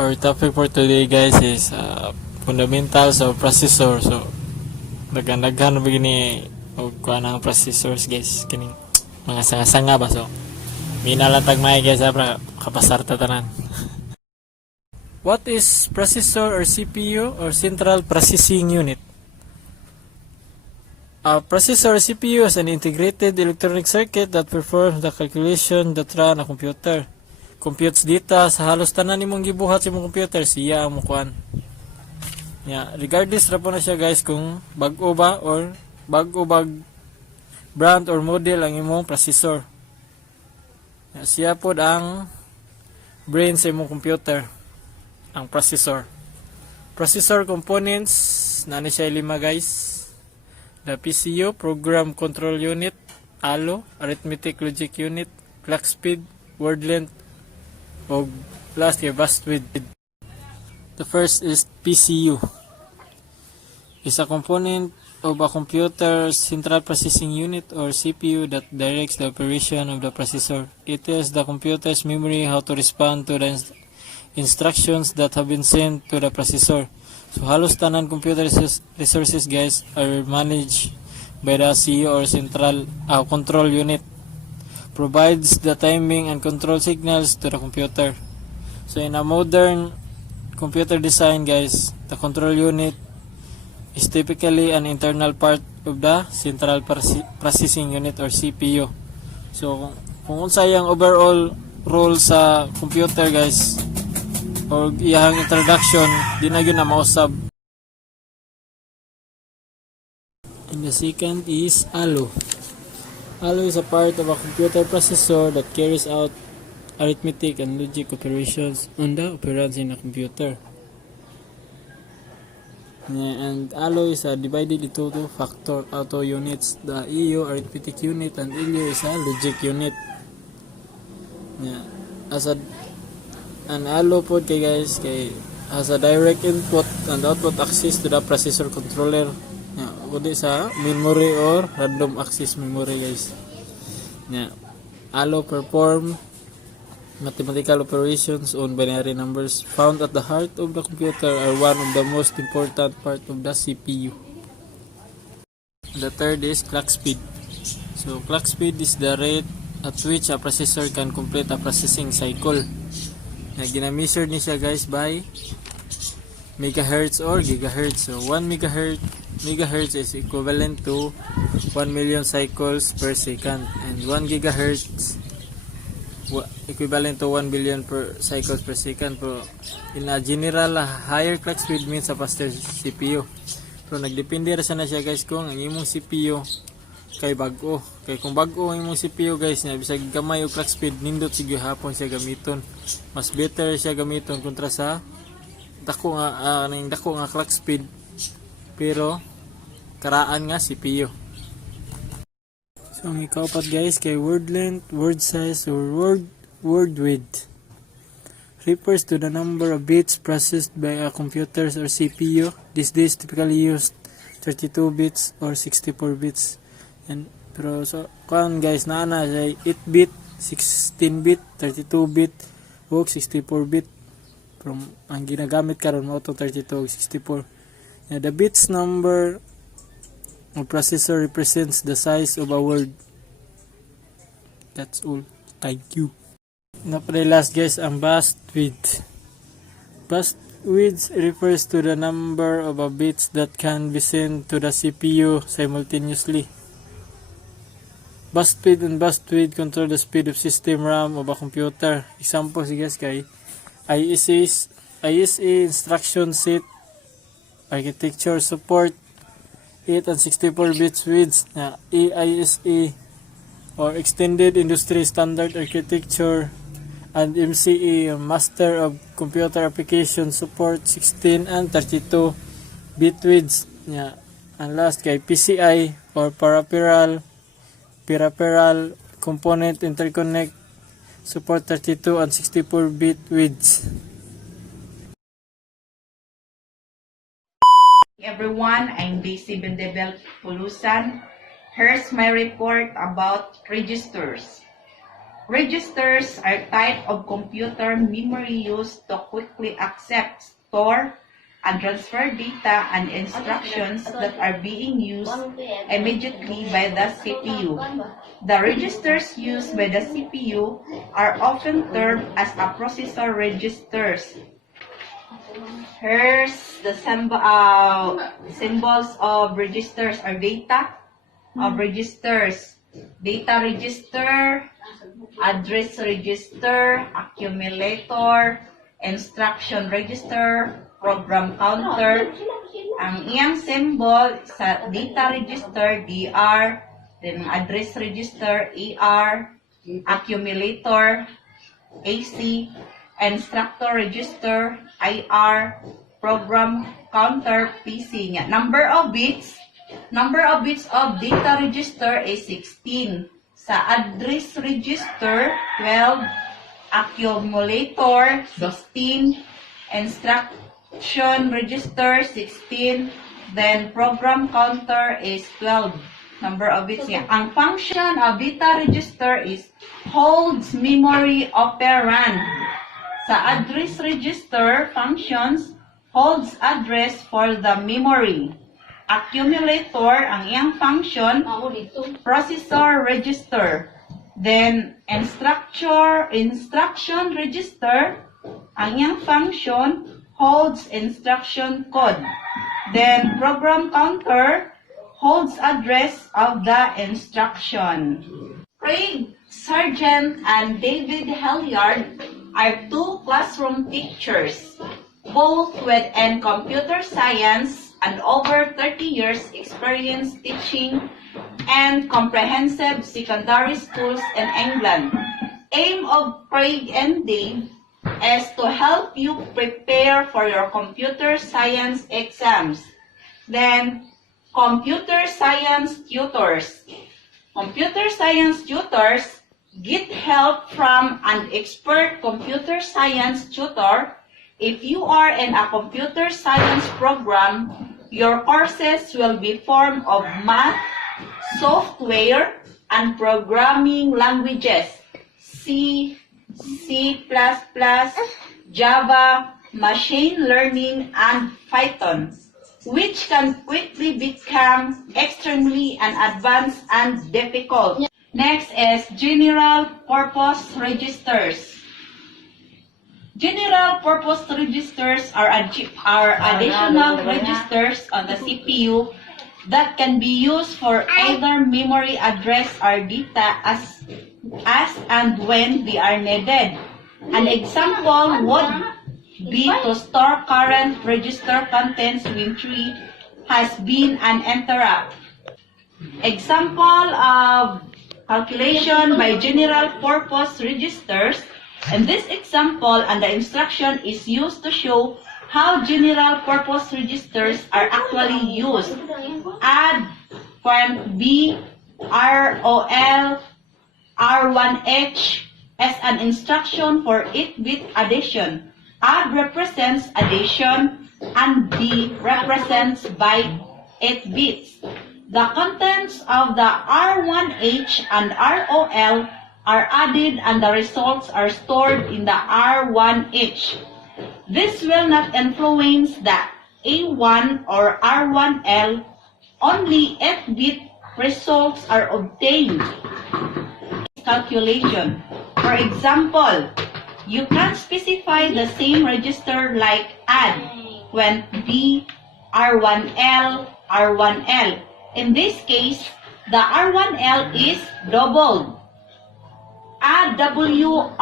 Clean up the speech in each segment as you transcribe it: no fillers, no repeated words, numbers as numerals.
Our topic for today guys is fundamentals of processor. So daghan begini og kuan ang processors guys kining mga sanga-sanga ba so minalatag may guys para kapasar ta tanan. What is processor or CPU or central processing unit? A processor or CPU is an integrated electronic circuit that performs the calculation that run a computer. Computes data sa halos tanan nimong gibuhat sa imong computer siya ang mukuan. Regardless ra po na siya guys kung bag-o ba or bag-o bag brand or model ang imong processor. Siya po ang brain sa imong computer, ang processor. Processor components na siya 5 guys. The PCU, Program Control Unit, ALO, Arithmetic Logic Unit, Clock Speed, Word Length, o last year bus width. The first is PCU. Is a component of a computer's central processing unit or CPU that directs the operation of the processor. It tells the computer's memory how to respond to the instructions that have been sent to the processor. So halos tanan computer resources guys are managed by the CPU or central control unit. Provides the timing and control signals to the computer. So in a modern computer design guys, the control unit is typically an internal part of the central processing unit or CPU. So kung unsa yang overall role sa computer guys or iyang introduction, di na yun na mausab. And the second is ALO. ALO is a part of a computer processor that carries out arithmetic and logic operations on the operands in a computer. And ALO is divided into two factor auto units. The EU arithmetic unit and LU is a logic unit. As an ALO po kay guys has a direct input and output access to the processor controller. Kundi sa memory or random access memory guys. ALO perform mathematical operations on binary numbers found at the heart of the computer are one of the most important part of the CPU. The third is clock speed. So clock speed is the rate at which a processor can complete a processing cycle. Gina-measure ni siya guys by megahertz or gigahertz. So 1 megahertz is equivalent to 1 million cycles per second, and 1 gigahertz equivalent to 1 billion per cycles per second. Pero in a general, higher clock speed means a faster CPU. Pero nagdepende ra na siya guys kung ang imong CPU kay bag-o. Kay kung bag-o ang imong CPU guys niya, bisag gamay og clock speed, nindot sige hapon siya gamiton. Mas better siya gamiton kontra sa dako nga clock speed pero karaan nga CPU. So ang ikaapat guys kay word length, word size, or word width refers to the number of bits processed by a computer or CPU. These days typically used 32 bits or 64 bits. And pero so kan guys na say 8 bit, 16 bit, 32 bit, o 64 bit. Pero ang ginagamit karon mo to 32 o 64. The bits number of processor represents the size of a word. That's all. Thank you. Last guys, ang bus width. Bus width refers to the number of bits that can be sent to the CPU simultaneously. Bus speed and bus width control the speed of system RAM of a computer. Example guys kay ISA instruction set architecture support 8 and 64 bits width EISA or Extended Industry Standard Architecture, and MCE Master of Computer Application support 16 and 32 bit widths. And last kay PCI or Peripheral Component Interconnect support 32 and 64 bit widths. Everyone, I'm Daisy Bendebel Pulusan. Here's my report about registers. Registers are type of computer memory used to quickly accept, store, and transfer data and instructions that are being used immediately by the CPU. The registers used by the CPU are often termed as a processor registers. Here's the symbols of registers or data of registers. Data register, address register, accumulator, instruction register, program counter. Ang iyang symbol sa data register, DR, then address register, AR, accumulator, AC, instructor register, IR, program counter, PC. Number of bits of data register is 16. Sa address register, 12. Accumulator, 16. Instruction register, 16. Then program counter is 12. Number of bits niya. Ang function of data register is holds memory operand. Sa address register functions, holds address for the memory. Accumulator, ang iyang function, processor register. Then, instruction register, ang iyang function, holds instruction code. Then, program counter, holds address of the instruction. Craig Sargent and David Hilliard are two classroom teachers, both within computer science and over 30 years experience teaching and comprehensive secondary schools in England. Aim of Craig and Dave is to help you prepare for your computer science exams. Then, computer science tutors. Computer science tutors get help from an expert computer science tutor. If you are in a computer science program, your courses will be formed of math, software, and programming languages, C, C++, Java, machine learning, and Python, which can quickly become extremely advanced and difficult. Next is general purpose registers. General purpose registers are additional registers on the CPU that can be used for either memory address or data as and when they are needed. An example would be to store current register contents when tree has been uninterrupted. Example of calculation by general purpose registers. In this example, and the instruction is used to show how general purpose registers are actually used. Add point B, ROL, R1H as an instruction for 8-bit addition. Add represents addition and B represents by 8 bits. The contents of the R1H and ROL are added and the results are stored in the R1H. This will not influence the A1 or R1L. Only 8-bit results are obtained. Calculation. For example, you can specify the same register like add when B, R1L, R1L. In this case, the R1L is doubled. Add W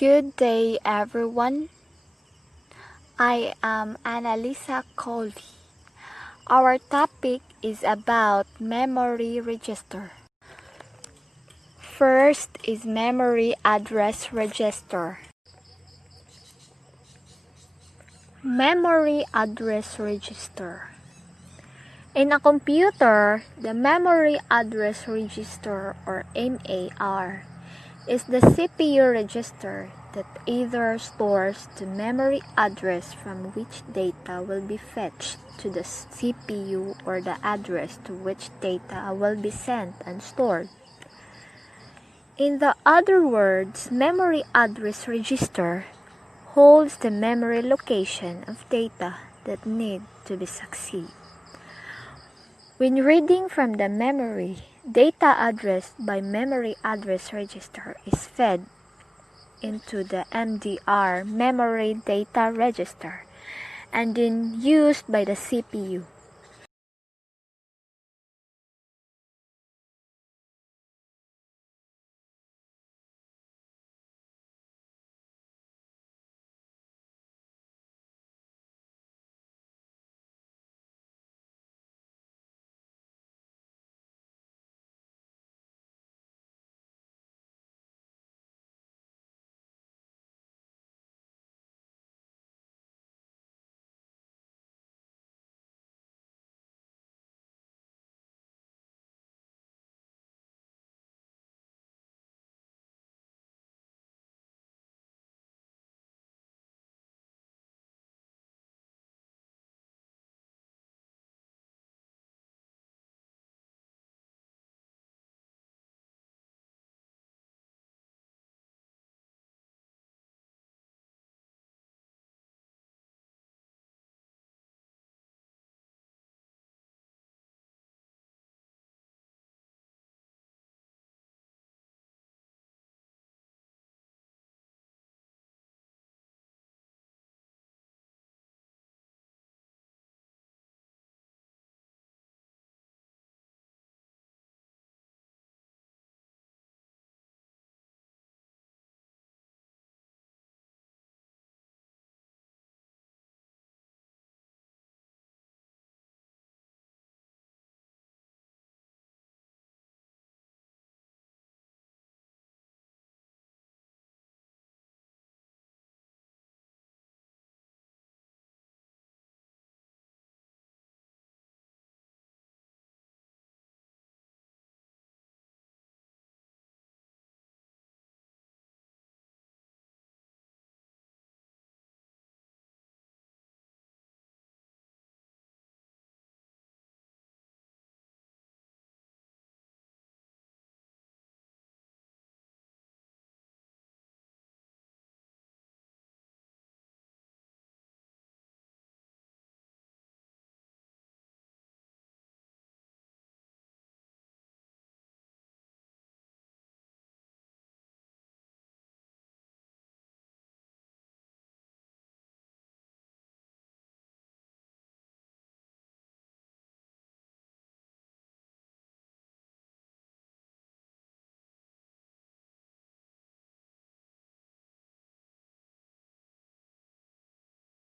Good day, everyone. I am Annalisa Colby. Our topic is about memory register. First is memory address register. Memory address register. In a computer, the memory address register, or MAR, is the CPU register that either stores the memory address from which data will be fetched to the CPU or the address to which data will be sent and stored. In the other words, memory address register holds the memory location of data that need to be succeeded. When reading from the memory, data addressed by memory address register is fed into the MDR, memory data register, and then used by the CPU.